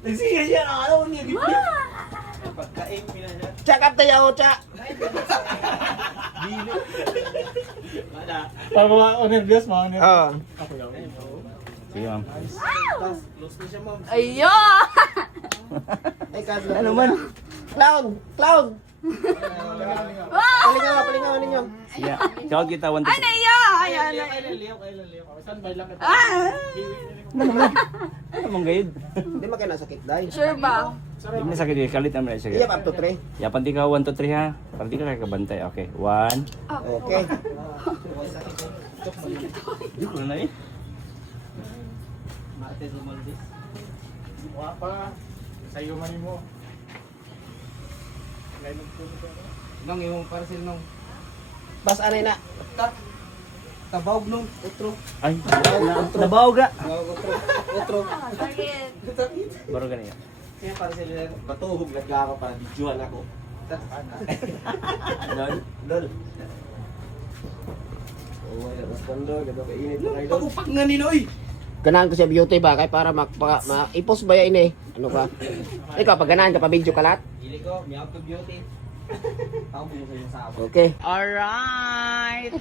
Nagsiga siya, ano niya, di ba? Pagkain, pinanya. Check up tayo, Cha! Dili. Wala. Para mga nervyos, mga nervyos. Oo. Ako lang. Sige, ma'am. Close na siya, ma'am. Ayo! Ay, kaso. Ano man? Clown! Clown! Palingaw ninyo. Sige. Count kita, 1 to Ay, naiyo! Ayan, Kailan liyaw. Standby lang kita. Ano mong gayud? Hindi man kayo nasakit dahil. Sure ba? Hindi na sakit yung kalit naman. Sige. Iyap up to 3. Yapan di ka 1 to 3 ha. Para di ka kakabantay. Okay. 1. Okay. Di ko na eh. Martes o Maldives. Mukha pa. Sa'yo man mo. Ngayon nagpunod ka. Nang yung parcel nung. Bas anay na. Tabawag nung. Utro. Ay, nabaw ga. Utro. Sakit. Baro ganyan. Kaya parcel nila. Batuhog nagkaka para videoan ako. Lol. Lol. Oh, wala respondo. Gado ka init na kayo. Pagupag nga ninoy. Ganahan ko siya beauty ba? Kaya para ma-ipos ba yan eh? Ano ka? Ikaw, pag ganahan ka pa video kalat? Hindi ko, may auto beauty. Ako mo sa yung sawa. Okay. Alright.